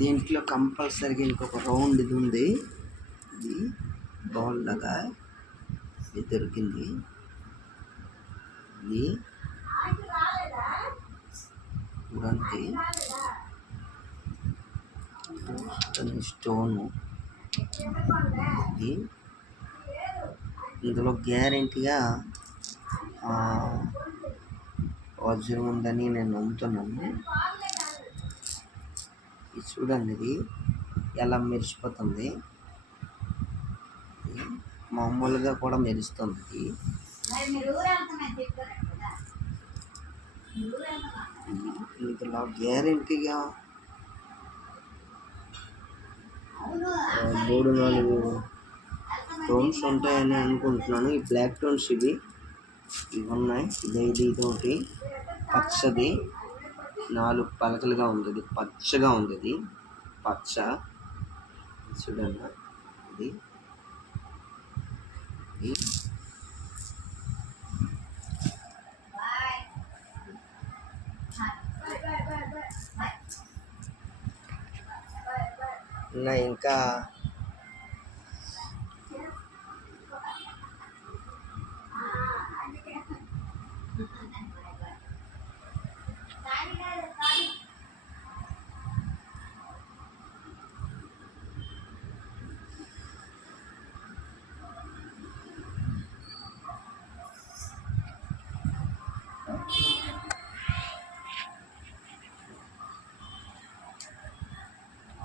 దీంట్లో కంపల్సరీగా ఇంకొక రౌండ్ ఇది ఉంది. ఇది బాల్ లాగా ఇది దొరికింది. ఇది చూడండి, స్టోను. ఇది ఇందులో గ్యారెంటీగా వజ్రం ఉందని నేను నమ్ముతున్నాను. ఇది చూడండి, ఇది ఎలా మెరిసిపోతుంది. మామూలుగా కూడా మెరుస్తుంది. ఇందులో గ్యారెంటీగా 3-4 టోన్స్ ఉంటాయని అనుకుంటున్నాను. ఈ బ్లాక్ టోన్స్ ఇవి ఉన్నాయి. ఇది ఒకటి పచ్చది 4 పలకలుగా ఉంది. ఇది పచ్చగా ఉంది. ఇది పచ్చ చూడండి. ఇది ఇంకా